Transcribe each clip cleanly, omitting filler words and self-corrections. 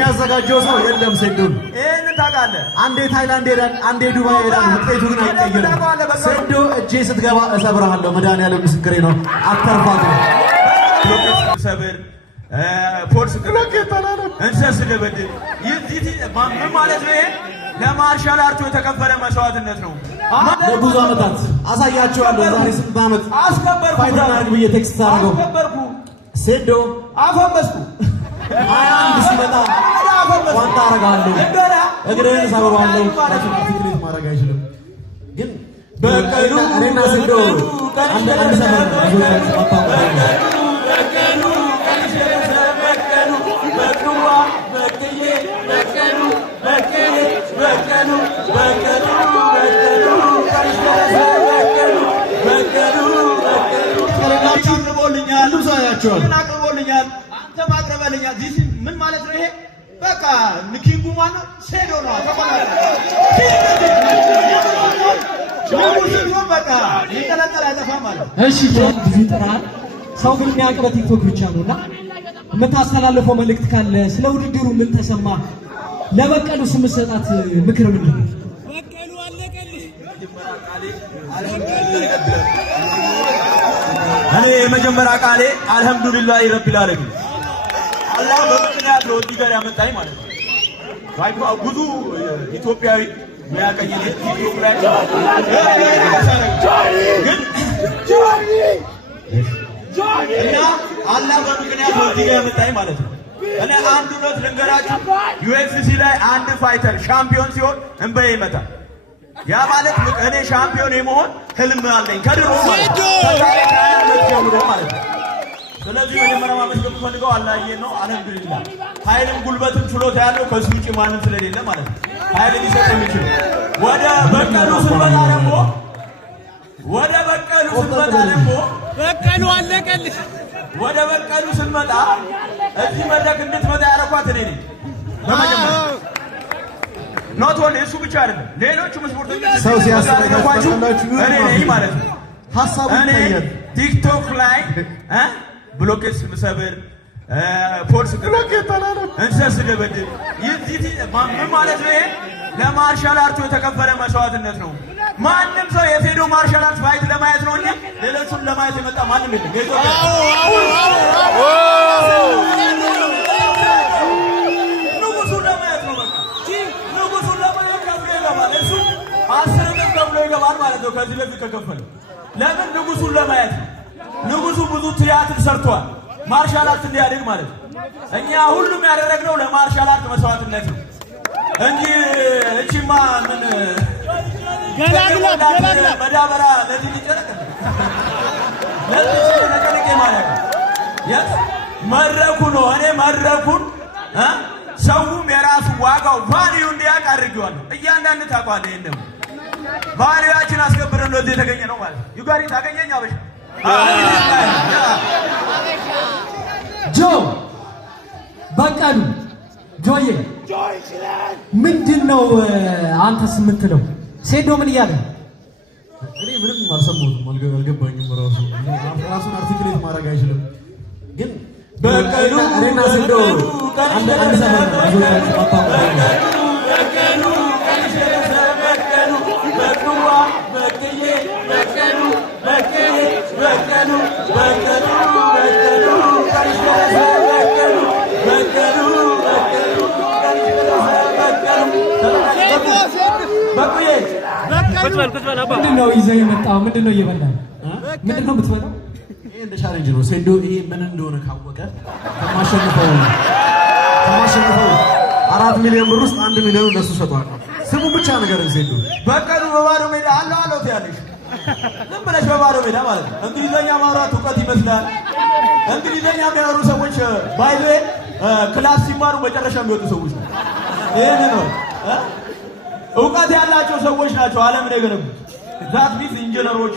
የሚያዘጋጀው ሰው የለም ሴዶን ይሄን ታውቃለህ አንዴ ታይላንድ ሄዳል አንዴ ዱባይ ሄዳል ውጤቱ ግን አይቀየርም ሴዶ እጄ ስትገባ እሰብርሃለሁ መድኃኒዓለም ምስክሬ ነው አተርፋት ነው ሰብር ፎርስ እንሰስ ገበድ ይዚህ ምን ማለት ነው ይሄ ለማርሻል አርቱ የተከፈለ መስዋዕትነት ነው ለብዙ ዓመታት አሳያቸዋለሁ ዛሬ 8 ዓመት አስከበርኩ ፋይተር አግብዬ ቴክስት አደረገው አስከበርኩ ሴዶ አፈመስኩ አንድ ሲመጣ ዋንታ አረጋለሁ እግሬን ሰብረዋለሁ ፊክሬት ማድረግ አይችልም ግን በቀሉ እኔና ሴዶ አንድ ሰፈር አቅርቦልኛል አንተ ማቅረበልኛል ዲስ ምን ማለት ነው ይሄ በቃ ንኪንጉ ማለት ሴዶ ነው ተቆጣጣ በቃ ይተላተላ አይጠፋ ማለት እሺ ብዙ ጥራል ሰው ግን የሚያቀርብ ቲክቶክ ብቻ ነውና የምታስተላልፈው መልእክት ካለ ስለ ውድድሩ ምን ተሰማ ለበቀሉ ስም ሰጣት ምክር ምንድን ነው በቀሉ አለቀልሽ እኔ የመጀመሪያ ቃሌ አልহামዱሊላሂ ረቢል ዓለሚን አላህ በምክንያት ነው እዚህ ጋር ያመጣኝ ማለት ነው ባይቱ ብዙ ኢትዮጵያዊ የሚያቀኝ ቲክቶክ ላይ ግን እና አላህ በምክንያት ነው እዚህ ጋር ያመጣኝ ማለት ነው እኔ አንድ ኖት ልንገራችሁ ዩኤፍሲ ላይ አንድ ፋይተር ሻምፒዮን ሲሆን እንበይ ይመጣል ያ ማለት እኔ ሻምፒዮን የመሆን ህልም አለኝ ከድሮ ማለት ነው ማለት ነው ስለዚህ መጀመሪያ ማመስገን ፈልገው አላህዬ ነው አልহামዱሊላህ ኃይልም ጉልበትም ችሎታ ያለው ከሱ ውጪ ማንም ስለሌለ ማለት ነው ኃይል ሊሰጥ የሚችል ወደ በቀሉ ስንመጣ ደግሞ በቀሉ አለቀልሽ ወደ በቀሉ ስንመጣ እዚህ መድረክ እንድትመጣ ያረኳት እኔ ነኝ በመጀመሪያ ኖት ኦንሊ እሱ ብቻ አይደለም ሌሎችም ስፖርተኞች ሰው ሲያስፈልጋችሁ እኔ ነኝ ማለት ነው ሐሳቡ ይታያል ቲክቶክ ላይ ብሎኬት ምሰብር ፎርስ ብሎኬት እንሰስ ገበድ ይዚህ ምን ማለት ነው ይሄ ለማርሻል አርቱ የተከፈለ መስዋዕትነት ነው ማንም ሰው የፌዶ ማርሻል አርት ፋይት ለማየት ነው እንጂ ሌሎቹን ለማየት የመጣ ማንም የለም የኢትዮጵያ ንጉሱን ለማየት ነው በቃ ንጉሱን ለማየት ከፍሎ ይገባል እሱ 10 ብር ከፍሎ ይገባል ማለት ነው ከዚህ በፊት ከከፈለ ለምን ንጉሱን ለማየት ንጉሱ ብዙ ቲያትር ሰርቷል ማርሻል አርት እንዲያድግ ማለት ነው እኛ ሁሉም ያደረግነው ለማርሻል አርት መስዋዕትነት ነው እንጂ እቺማ ምን ገላግላ መዳበራ ለዚህ ይጨረቀ ለዚህ ተጨረቀ ማለት ነው መድረኩ ነው እኔ መድረኩን ሰውም የራሱ ዋጋው ቫልዩ እንዲያውቅ አድርጌዋለሁ እያንዳንዱ ታውቃለህ ይሄን ቫልዩአችን አስከብረን ነው እዚህ የተገኘ ነው ማለት ዩጋሪ ታገኘኝ አበሽ ጆ በቀሉ ጆዬ ምንድነው አንተስ የምትለው ሴዶ ምን እያለ እኔ ምንም አልሰማሁትም አልገባኝም ራሱን አርቲክሌት ማድረግ አይችልም ግን በቀሉ እኔና ሴዶ አንድ ሰፈር ምንድነው ይዘህ የመጣው ምንድነው እየበላህ ምንድነው የምትበላው ይሄ እንደ ቻሌንጅ ነው ሴዶ ይሄ ምን እንደሆነ ካወቀ ከማሸነፈው 4 ሚሊዮን ብር ውስጥ 1 ሚሊዮን ለሱ ሰጥቷል ስሙ ብቻ ነገር ሴዶ በቀሉ በባዶ ሜዳ አለው ትያለሽ ዝም ብለሽ በባዶ ሜዳ ማለት ነው እንግሊዘኛ ማውራት እውቀት ይመስላል እንግሊዘኛ የሚያወሩ ሰዎች ባይዘ ክላስ ሲማሩ መጨረሻ የሚወጡ ሰዎች ነው ይሄን ነው እውቀት ያላቸው ሰዎች ናቸው ዓለምን የገነቡት ዛት ቢዝ ኢንጂነሮች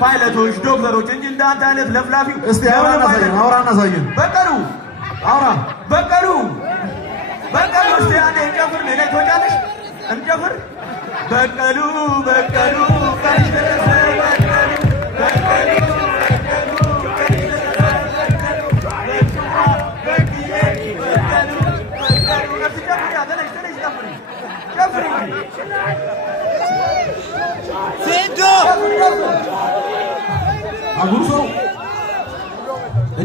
ፓይለቶች ዶክተሮች እንጂ እንዳንተ አይነት ለፍላፊ እስቲ አውራና ሳየን በቀሉ እስቲ አንዴ እንጨፍር ነኝ ትወጫለሽ እንጨፍር በቀሉ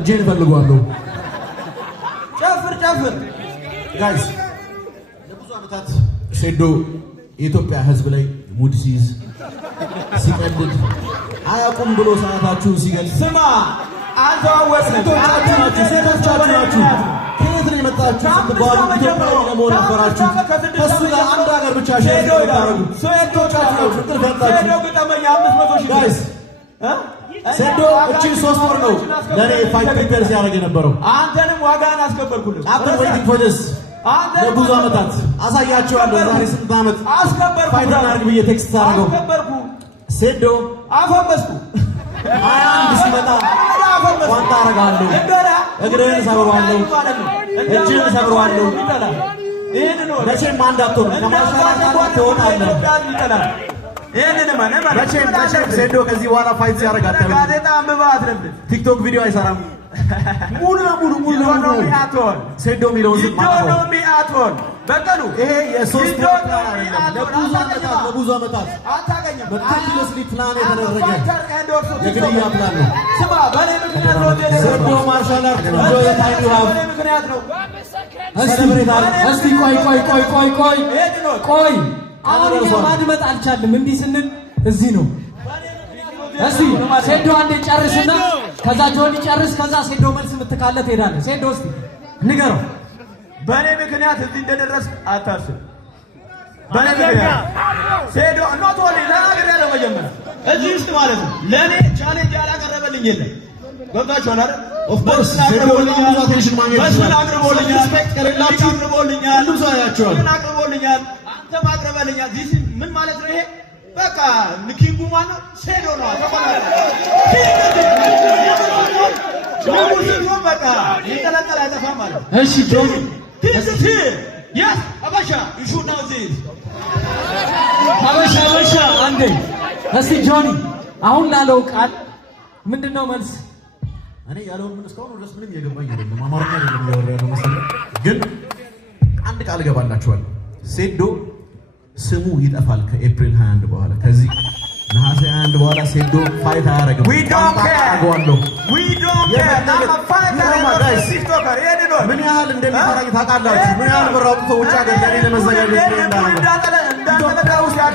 እጄን እፈልገዋለሁ። ጨፍር ጨፍር ጋይስ ለብዙ ዓመታት ሴዶ የኢትዮጵያ ሕዝብ ላይ ሙድ ሲይዝ ሲቀልድ አያውቁም ብሎ ሰዓታችሁን ሲገልጽ ስማ አልተዋወስንም። ሴቶቻችሁ ናችሁ ከየት ነው የመጣችሁ ስትባሉ ኢትዮጵያዊ ለመሆን ነበራችሁ። ከእሱ ጋር አንድ ሀገር ብቻ ሼር ታደርጉ ሴቶቻችሁ ናችሁ ጥር ፈጣችሁ ጋይስ ሴዶ እቺ 3 ወር ነው ለኔ ፋይት ፕሪፔር ሲያደርግ የነበረው። አንተንም ዋጋን አስከበርኩልህ። አፍተር ዌይቲንግ ፎር ዲስ ለብዙ ዓመታት አሳያቸዋለሁ። ዛሬ 8 ዓመት አስከበርኩ ፋይት እናድርግ ብዬ ቴክስት አደረገው። አስከበርኩ ሴዶ አፈመስኩ አንድ ሲመጣ ቋንጣ አረጋለሁ፣ እግርህን ሰብረዋለሁ፣ እጅህን ሰብረዋለሁ። መቼም አንድ አትሆንም ከማሻሻል ትወጣለህ። መቼም ሴዶ ከዚህ በኋላ ፋይት ሲያደርግ አታዩም። ጋዜጣ አንብባ አትረብሽ። ቲክቶክ ቪዲዮ አይሰራም። ሙሉ ለሙሉ ሴዶ የሚለውን ዝም አትሆን በቀሉ ይሄ የሶስት ወር ለብዙ ዓመታት አታገኝም። በትክክለስሊ ፕላን የተደረገ የግድያ ፕላን ነው። ስማ በኔ ምክንያት ነው ሴዶ ማርሻል አርት በኔ ምክንያት ነው። እስቲ ቆይ አሁን ማድመጥ አልቻልም። እንዲህ ስንል እዚህ ነው። እስቲ ሴዶ አንዴ ጨርስና ከዛ ጆኒ ጨርስ፣ ከዛ ሴዶ መልስ የምትካለ ትሄዳለህ። ሴዶ እስቲ ንገረው። በኔ ምክንያት እዚህ እንደደረስ አታስብ። በኔ ምክንያት ሴዶ ኖት ወሊ ለአገር ያለው መጀመሪያ እዚህ ውስጥ ማለት ነው ለኔ ቻሌንጅ ያላቀረበልኝ የለም። ገብታችኋል አይደል? ኦፍ ኮርስ አቅርቦልኛል፣ አንተም አቅርበልኛል። ዚስ ምን ማለት ነው ይሄ? በቃ ኪንጉ ማነው? ሴዶ ነው። በቃ ይቀላቀል አይጠፋም ማለት ነው። እሺ ጆኒ yes abasha you should know this አበሻ አንዴ እስቲ ጆኒ አሁን ላለው ቃል ምንድነው መልስ? እኔ ያለው ምን እስካሁን ድረስ ምንም የገባኝ አይደለም። አማርኛ አይደለም ያወራ ያለው መሰለኝ። ግን አንድ ቃል ገባላችኋል። ሴዶ ስሙ ይጠፋል ከኤፕሪል 21 በኋላ። ከዚህ ነሐሴ 21 በኋላ ሴዶ ፋይት አያደርግም። we don't care ምን ያህል እንደሚፈራኝ ታውቃላችሁ? ምን ያህል ብር አውጥቶ ውጭ ሀገር ለኔ ለመዘጋጀት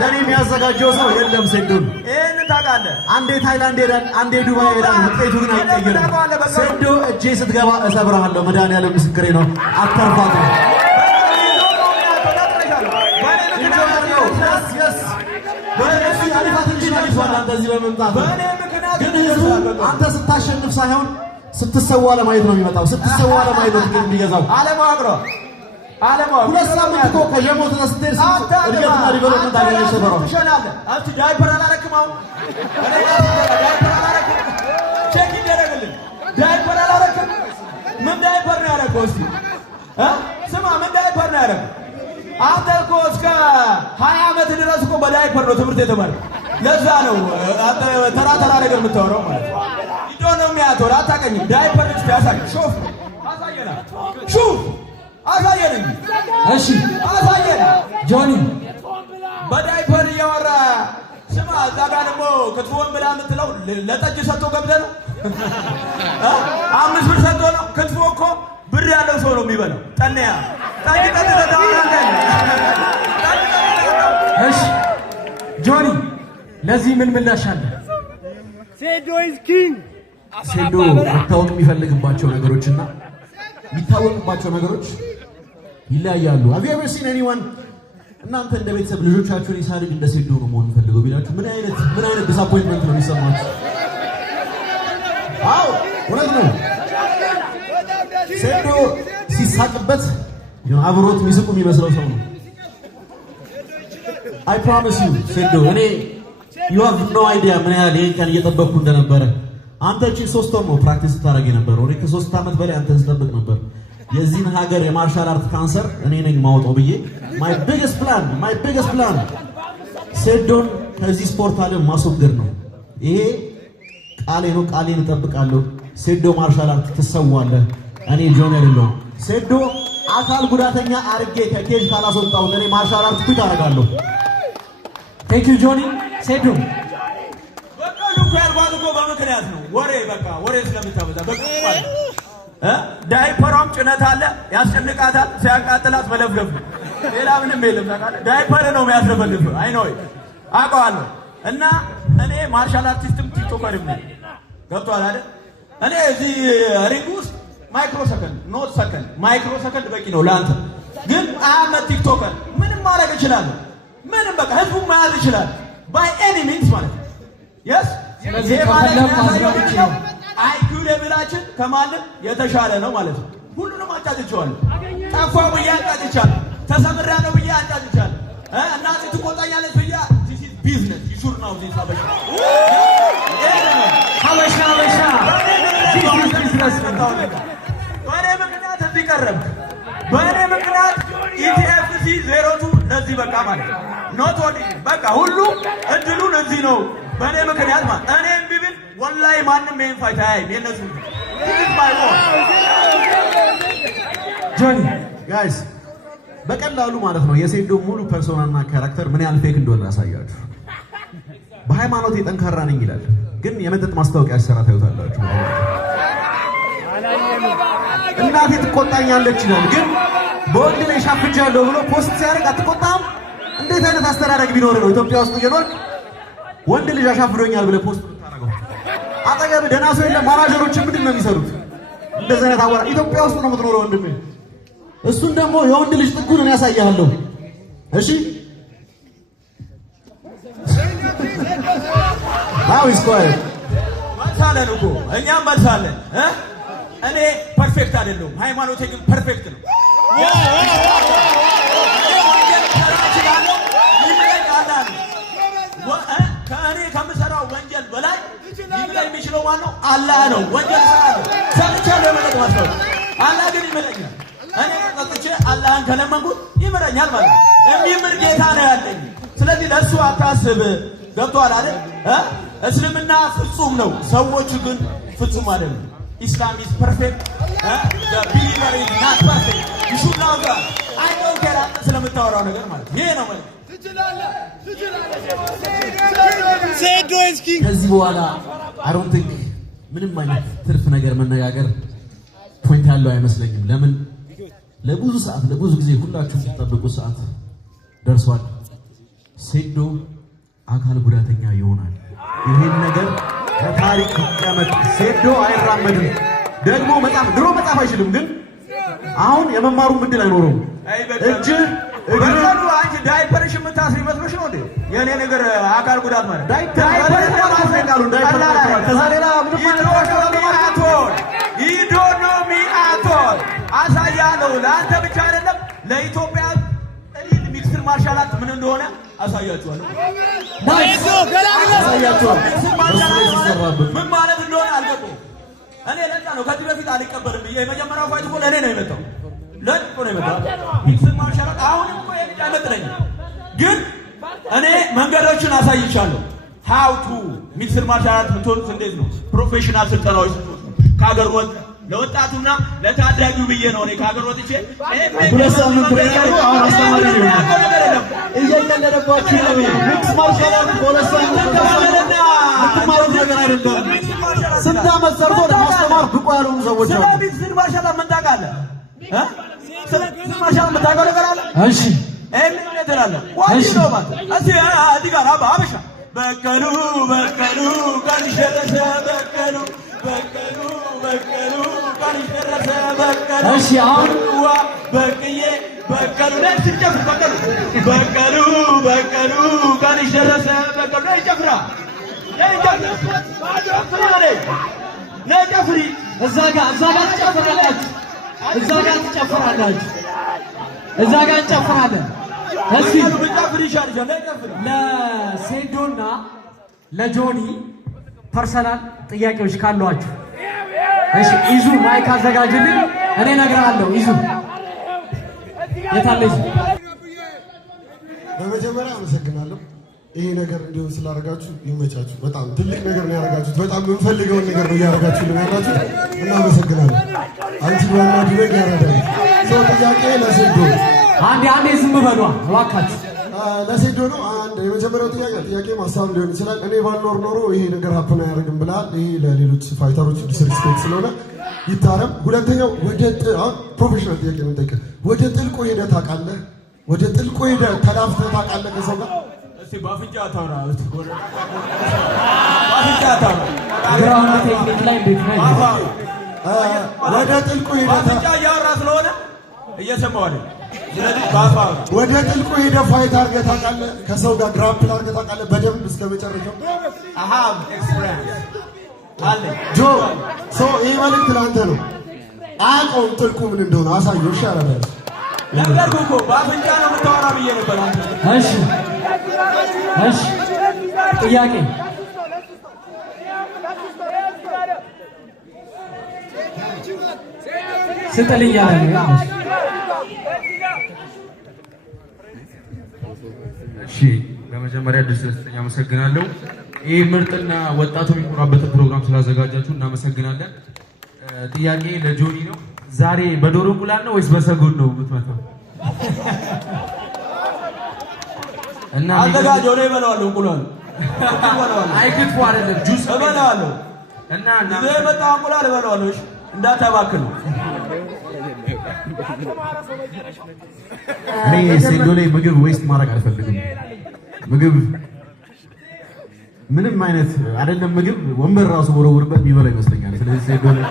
ለኔ የሚያዘጋጀው ሰው የለም። ሴዶን ይሄን ታውቃለህ። አንዴ ታይላንድ ሄዳል፣ አንዴ ዱባይ ሄዳል። ውጤቱ ግን አይቀየርም። ሴዶ እጄ ስትገባ እሰብርሃለሁ። መድኃኒዓለም ምስክሬ ነው። አተርፋት ግን ህዝቡ አንተ ስታሸንፍ ሳይሆን ስትሰዋ ለማየት ነው የሚመጣው። ስትሰዋ ለማየት ነው የሚገዛው። አለማወቅ ሁለት ሳምንት እኮ ከጀሞ ተነስተህ እድገትና ዲቨሎፕመንት አገኘሽ ሰበረው ትሸናለህ። አንቺ ዳይፐር አላረክም። አሁን ዳይፐር አላረክም። ቼክ ይደረግልኝ። ዳይፐር አላረክም። ምን ዳይፐር ነው ያደረገው? እስቲ ስማ፣ ምን ዳይፐር ነው ያደረገው? አንተ እኮ እስከ 20 ዓመት ድረስ እኮ በዳይፐር ነው ትምህርት የተማርክ። ለዛ ነው አንተ ተራ ነገር የምታወራው ማለት ነው። ይዶ ነው የሚያወራው። አታውቅኝም። ዳይፐር ልጅ ያሳይ ሹፍ አሳየና ሹፍ አሳየን። እሺ አሳየን። ጆኒ በዳይፐር እያወራ ስማ፣ እዛ ጋር ደግሞ ክትፎን ብላ የምትለው ለጠጅ ሰጥቶ ገብተህ ነው። 5 ብር ሰጥቶ ነው። ክትፎ እኮ ብር ያለው ሰው ነው የሚበላው። ጠንያ ጠጅ እሺ ጆኒ ለዚህ ምን ምላሽ አለ? ሴዶ ኢዝ ኪንግ። ሴዶ መታወቅ የሚፈልግባቸው ነገሮችና የሚታወቅባቸው ነገሮች ይለያያሉ። have you ever seen anyone እናንተ እንደ ቤተሰብ ልጆቻችሁን ይሳድግ እንደ ሴዶ ነው መሆን ፈልገው ቢላችሁ ምን አይነት ዲስአፖይንትመንት ነው የሚሰማችሁ? አዎ እውነት ነው። ሴዶ ሲሳቅበት አብሮት የሚስቁ የሚመስለው ሰው ነው። I promise you ሴዶ እኔ you have no idea ምን ያህል ይሄን ቀን እየጠበቅኩ እንደነበረ። አንተ እቺ 3 ወር ነው ፕራክቲስ ታደርግ የነበረው። እኔ ከ3 ዓመት በላይ አንተን ስጠብቅ ነበር። የዚህን ሀገር የማርሻል አርት ካንሰር እኔ ነኝ ማውጣው ብዬ my biggest plan ሴዶን ከዚህ ስፖርት ዓለም ማስወገድ ነው። ይሄ ቃሌ ነው። ቃሌን እጠብቃለሁ። ሴዶ ማርሻል አርት ትሰዋለህ። እኔ ጆን አይደለሁም። ሴዶ አካል ጉዳተኛ አርጌ ከኬጅ ካላስወጣው እኔ ማርሻል አርት ኩት አደርጋለሁ። ቴንክ ዩ ጆኒ። ሴዶ ሁሉ እኮ ያልኳት እኮ በምክንያት ነው። ወሬ በቃ ወሬ ስለምታበዛ በቃ ማለት ዳይፐሯም ጭነት አለ ያስጨንቃታል፣ ሲያቃጥላት መለፍለፍ ነው። ሌላ ምንም የለም። ታውቃለህ ዳይፐር ነው የሚያስለፈልፍ። አይ ነው አውቀዋለሁ። እና እኔ ማርሻል አርቲስትም ቲክቶከርም ነኝ። ገብቶሃል አይደል? እኔ እዚህ ሪንግ ውስጥ ማይክሮ ሰከንድ ኖት ሰከንድ ማይክሮ ሰከንድ በቂ ነው ለአንተ። ግን አመት ቲክቶከር ምንም ማድረግ እችላለሁ። ምንም በቃ ህዝቡን መያዝ ይችላል ባይ ኤኒ ሚንስ ማለት ነው። የስ ስለዚህ ከፈለክ አይኪው ሌቭላችን ከማንም የተሻለ ነው ማለት ነው። ሁሉንም አጫጭቻለሁ። ጠፋው ብዬ አጫጭቻለሁ። ተሰምሬያለሁ ብዬ አጫጭቻለሁ። እናቴ ትቆጣኛለች ብዬ this is business you should know this ሀበሻ በእኔ ምክንያት እዚህ ቀረብክ። በእኔ ምክንያት ኢቲኤፍሲ 02 ለዚህ በቃ ማለት ነው። ኖት ኦንሊ በቃ ሁሉ እድሉን እዚህ ነው በእኔ ምክንያት ማለት እኔም ቢብል ወላሂ ማንም ይሄን ፋይት አያይም። የነሱ ጆኒ ጋይስ በቀላሉ ማለት ነው የሴዶ ሙሉ ፐርሶናና ካራክተር ምን ያህል ፌክ እንደሆነ ያሳያችሁ። በሃይማኖት ጠንካራ ነኝ ይላል፣ ግን የመጠጥ ማስታወቂያ ሲሰራ ታዩታላችሁ። እናቴ ትቆጣኛለች ይላል፣ ግን በወንድ ላይ ሻፍጃለሁ ብሎ ፖስት ሲያደርግ አትቆጣም? እንዴት አይነት አስተዳደግ ቢኖር ነው ኢትዮጵያ ውስጥ እየኖርክ ወንድ ልጅ አሻፍዶኛል ብለህ ፖስት ታደርገው? አጠገብ ደህና ሰው የለም። ማናጀሮች ምንድን ነው የሚሰሩት? እንደዚህ አይነት አወራ ኢትዮጵያ ውስጥ ነው የምትኖረው ወንድሜ። እሱን ደግሞ የወንድ ልጅ ጥጉን ያሳያለሁ። እሺ ናው ስኮር መልሳለን እኮ እኛም መልሳለን። እኔ ፐርፌክት አይደለሁም፣ ሃይማኖቴ ግን ፐርፌክት ነው። ከእኔ ከምሰራው ወንጀል በላይ ሊምለኝ የሚችለው ማነው? አላህ ነው። ወንጀል እሰራለሁ፣ ሰምቻለሁ የመጠጥ ማስታወቂያ። አላህ ግን ይምረኛል። እኔ ጠጥቼ አላህን ከለመንኩት ይምረኛል ማለት ነው። የሚምር ጌታ ነው ያለኝ። ስለዚህ ለእሱ አታስብ። ገብቶሃል አይደል? እስልምና ፍጹም ነው፣ ሰዎቹ ግን ፍጹም አይደሉም። ኢስላም ኢዝ ፐርፌክት፣ ቢሊቨር ኢዝ ናት ፐርፌክት። ይሹናው ጋር አይደው ከራ ስለምታወራው ነገር ማለት ይሄ ነው ማለት ሴዶ ኢዝ ኪንግ። ከዚህ በኋላ አይ ዶንት ቲንክ ምንም አይነት ትርፍ ነገር መነጋገር ፖይንት ያለው አይመስለኝም። ለምን ለብዙ ሰዓት ለብዙ ጊዜ ሁላችሁም ተጠብቁ ሰዓት ደርሷል። ሴዶ አካል ጉዳተኛ ይሆናል። ይሄን ነገር በታሪክ ይቀመጥ። ሴዶ አይራመድም። ደግሞ ድሮ መጻፍ አይችልም፣ ግን አሁን የመማሩን እድል አይኖረውም። እጅ በቀሉ አንቺ ዳይፐርሽ የምታስሪ መስሎሽ ነው እንዴ? የኔ ነገር አካል ጉዳት ማለት ዳይፐር ለማስረጋሉ ዳይፐር ከዛ ሌላ ምንም ኢዶኖሚ አቶል አሳያለሁ። ለአንተ ብቻ አይደለም ለኢትዮጵያ ኤሊት ሚክስድ ማርሻል አርት ምን እንደሆነ አሳያችኋለሁ። ምን ማለት እንደሆነ አልገባሁም። እኔ ለዛ ነው ከዚህ በፊት አልቀበልም ብዬ የመጀመሪያው ፋይት እኮ ለእኔ ነው የመጣው። ለእኮ ነው የመጣው ሚክስድ ማርሻል አርት። አሁንም እኮ የልጅ አይመጥለኝም፣ ግን እኔ መንገዶችን አሳይቻለሁ። ሀውቱ ሚክስድ ማርሻል አርት የምትሆኑት እንዴት ነው? ፕሮፌሽናል ስልጠናዎች ከሀገር ወጥ ለወጣቱና ለታዳጊው ብዬ ነው። እኔ ከሀገር ወጥቼ ሁለት ሳምንት ነው አሁን አስተማሪ ነው እየቀለደባችሁ ነው። ሚክስ ማርሻል አርት በሁለት ሳምንት የምትማሩት ነገር አይደለም። ስንት ዓመት ሰርቶ ለማስተማር ብቁ ያልሆኑ ሰዎች አሉ። ስለ ሚክስድ ማርሻል አርት ምን ታውቃለህ? ስለ ሚክስድ ማርሻል አርት የምታውቀው ነገር አለ? እሺ ምን ትላለህ? ዋይ ነው ማለት እዚህ ጋር አበሻ በቀሉ ቀንሽ ደረሰ በቀሉ ቀንሽ ደረሰ በቀሉ። እሺ አሁን በቅዬ በቀሉ ላይ ስትጨፍር በቀሉ ቀንሽ ደረሰ በቀሉ ላይ ጨፍራ ጨፍሪ እዛ ጋር ትጨፍራላችሁ፣ እዛ ጋር እንጨፍራለን። እስኪ ለሴዶና ለጆኒ ፐርሰናል ጥያቄዎች ካሏችሁ እሺ፣ ይዙ ማይክ አዘጋጅልኝ። እኔ እነግርሃለሁ። ይዙ የታለች? በመጀመሪያ አመሰግናለሁ። ይሄ ነገር እንዲሆን ስላደረጋችሁ ይመቻችሁ። በጣም ትልቅ ነገር ነው ያደረጋችሁት። በጣም የምንፈልገውን ነገር ነው እያደረጋችሁልን ያላችሁት። እናመሰግናለን። አንቺ በማድረግ ያረዳል። ሰው ጥያቄ ለሴዶ አንዴ ዝም በሏ እባካችሁ። ለሴዶ ነው። አንድ የመጀመሪያው ጥያቄ ማሳብ ሊሆን ይችላል። እኔ ባልኖር ኖሮ ይሄ ነገር ሀፕን አያደርግም ብለሃል። ይሄ ለሌሎች ፋይተሮች ዲስሪስፔክት ስለሆነ ይታረም። ሁለተኛው ፕሮፌሽናል ጥያቄ ነው የምጠይቅህ። ወደ ጥልቁ ሄደህ ታውቃለህ? ወደ ጥልቁ ሄደህ ተላፍተህ ታውቃለህ ከሰው ጋር? እስቲ ባፍንጫ ታውራ ባፍንጫ ታውራ ግራውንድ ቴክኒክ ላይ እንዴት ነው? ወደ ጥልቁ ሄደህ ባፍንጫ እያወራ ስለሆነ እየሰማሁ አይደል? ስለዚህ ባፋ ወደ ጥልቁ ሄደህ ፋይት አድርገህ ታውቃለህ? ከሰው ጋር ግራፕል አድርገህ ታውቃለህ? በደንብ እስከ መጨረሻው ኤክስፒሪየንስ አለ ጆ ይህ መልዕክት ለአንተ ነው። አያውቀውም ጥልቁ ምን እንደሆነ አሳየው። እሺ አረዳለሁ ነገርኩህ እኮ በአፍንጫ ነው የምታወራ ብዬ ነበር አንተ። እሺ ጥያቄ ስጥልኝ ያለ ነው። እሺ በመጀመሪያ ድል ስለተሰጠኝ አመሰግናለሁ። ይህ ምርጥና ወጣቱ የሚኮራበትን ፕሮግራም ስላዘጋጃችሁ እናመሰግናለን። ጥያቄ ለጆኒ ነው። ዛሬ በዶሮ እንቁላል ነው ወይስ በሰጎን ነው የምትመታው? እና አዘጋጀው ነው እበላዋለሁ። እንቁላል አይ ክትፎ አይደለም ጁስ እበላዋለሁ። እና ይዘህ የመጣው እንቁላል እበላዋለሁ። እሺ እንዳታባክል። እኔ ሴዶ ላይ ምግብ ዌስት ማድረግ አልፈልግም። ምግብ ምንም አይነት አይደለም። ምግብ ወንበር ራሱ ወረውርበት የሚበላ ይመስለኛል። ስለዚህ ሴዶ ላይ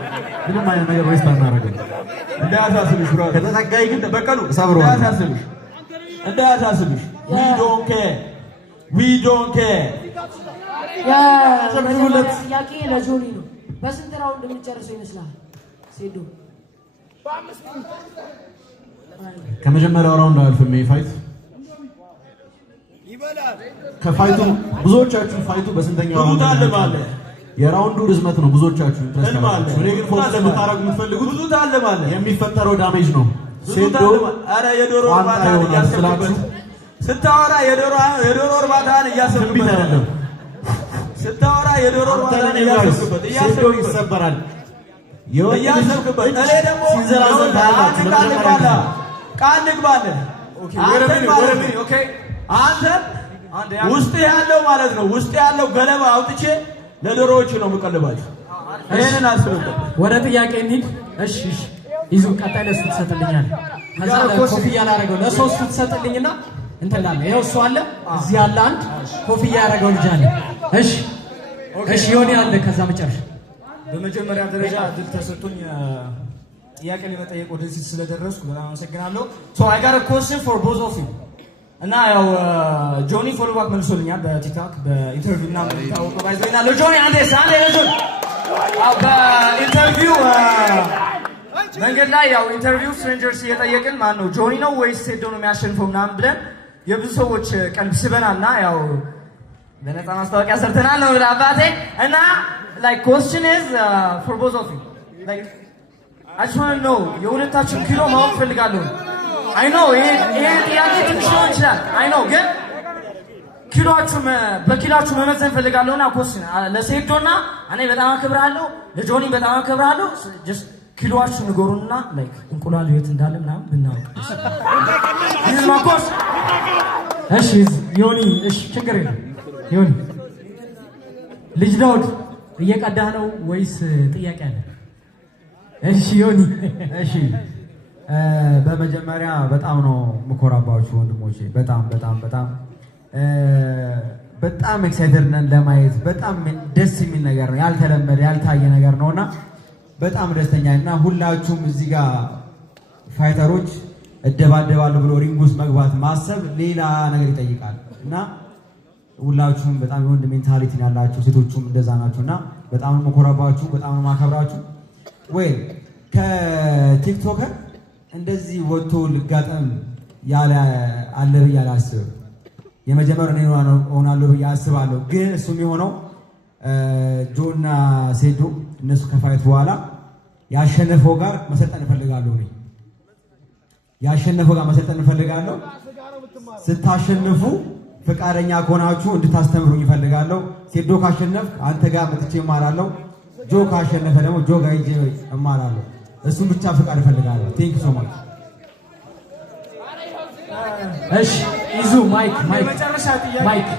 ምንም አይነት ነገር ዌስት አናደርግም። እንዳያሳስብሽ ብራ ከተጠጋኝ ግን በቀሉ እሰብረዋለሁ። እንዳያሳስብሽ we don't care የመጀመሪያ ጥያቄ ለጆኒ ነው። በስንት ራውንድ የምንጨርሰው ይመስላል ሴዶ? ከመጀመሪያው ራውንድ አልፍም። ፋይት ከፋይቱ ብዙዎቻችሁ ፋይቱ በስንተኛው ራውንድ አለ ማለት የራውንዱ ርዝመት ነው። ብዙዎቻችሁ ኢንትረስት አላችሁ። እኔ ግን ፎከስ ለምታረጉ የምትፈልጉት ብዙ ታለ ማለት የሚፈጠረው ዳሜጅ ነው። ሴዶ አረ የዶሮ እርባታን እያሰብክበት ስታወራ የዶሮ እርባታን እያሰብክበት አይደለም። ስታወራ የዶሮ እርባታን እያሰብክበት ሴዶ ይሰበራል እያሰብክበት እኔ ደግሞ ሲንዘራዘር ታያላችሁ። ቃል ንግባለህ። ኦኬ አንተ ውስጥ ያለው ማለት ነው ውስጥ ያለው ገለባ አውጥቼ ለዶሮዎች ነው የምቀልባቸው። ይሄንን አስብበት። ወደ ጥያቄ እንሂድ። እሺ ይዙ ቀጣይ ለሱ ትሰጥልኛለህ። ከዛ ኮፍያ ላደረገው ለሶስቱ ትሰጥልኝና እንትን ላለ ይኸው እሱ አለ እዚህ ያለ አንድ ኮፍያ ያደረገው ልጅ አለ። እሺ ዮኒ አለ። ከዛ መጨረሻ በመጀመሪያ ደረጃ እድል ተሰጥቶኝ ጥያቄ ለመጠየቅ ወደዚህ ስለደረስኩ በጣም አመሰግናለሁ። ሶ አይ ጋት አ ኩዌስችን ፎር ቦዝ ኦፍ ዩ እና ያው ጆኒ ፎሎ ባክ መልሶልኛል በቲክቶክ በኢንተርቪው እና የምታወቀው ባይዘና ለጆኒ አንዴ ለጆኒ በኢንተርቪው መንገድ ላይ ያው ኢንተርቪው ስትሬንጀርስ እየጠየቅን ማን ነው ጆኒ ነው ወይስ ሴዶ ነው የሚያሸንፈው ምናምን ብለን የብዙ ሰዎች ቀልብ ስበናልና ያው በነፃ ማስታወቂያ ሰርተናል ነው አባቴ እና like question is for both of you like I just want to know የሁለታችሁ ኪሎ ማወቅ ፈልጋለሁ። I know ይሄ ጥያቄ ትንሽ ሊሆን ይችላል። I know ግን ኪሎአችሁ በኪሎአችሁ መመዘን ፈልጋለሁና question ለሴዶና እኔ በጣም አከብራለሁ፣ ለጆኒ በጣም አከብራለሁ። just ኪሎአችሁ ንገሩና like እንቁላሉ የት እንዳለ ምናምን ብናውቅ ይሄን ማቆስ እሺ ዮኒ እሺ ችግር የለም ዮኒ ልጅ ዳውድ እየቀዳህ ነው ወይስ ጥያቄ አለ? እሺ ዮኒ እሺ በመጀመሪያ በጣም ነው የምኮራባችሁ ወንድሞቼ። በጣም ኤክሳይትድ ነን ለማየት። በጣም ደስ የሚል ነገር ነው፣ ያልተለመደ ያልታየ ነገር ነውና በጣም ደስተኛ እና ሁላችሁም እዚህ ጋር ፋይተሮች እደባደባለሁ ብሎ ሪንግ ውስጥ መግባት ማሰብ ሌላ ነገር ይጠይቃል እና ሁላችሁም በጣም የወንድ ሜንታሊቲ ያላችሁ ሴቶቹም እንደዛ ናችሁና በጣም ነው የምኮራባችሁ፣ በጣም ነው የማከብራችሁ። ወይ ከቲክቶከር እንደዚህ ወጥቶ ልጋጠም ያለ አለ ብዬ አላስብም። የመጀመሪያው እኔ ሆናለሁ ብዬ አስባለሁ። ግን እሱ የሚሆነው ጆና ሴዶ እነሱ ከፋይት በኋላ ያሸነፈው ጋር መሰልጠን እፈልጋለሁ። እኔ ያሸነፈው ጋር መሰልጠን እፈልጋለሁ። ስታሸንፉ ፈቃደኛ ከሆናችሁ እንድታስተምሩኝ እፈልጋለሁ። ሴዶ ካሸነፍ አንተ ጋር መጥቼ እማራለሁ። ጆ ካሸነፈ ደግሞ ጆ ጋር ሂጄ እማራለሁ። እሱን ብቻ ፈቃድ እፈልጋለሁ። ቴንክ ሶ ማች። እሺ ይዙ ማይክ የመጨረሻ ጥያቄ ማይክ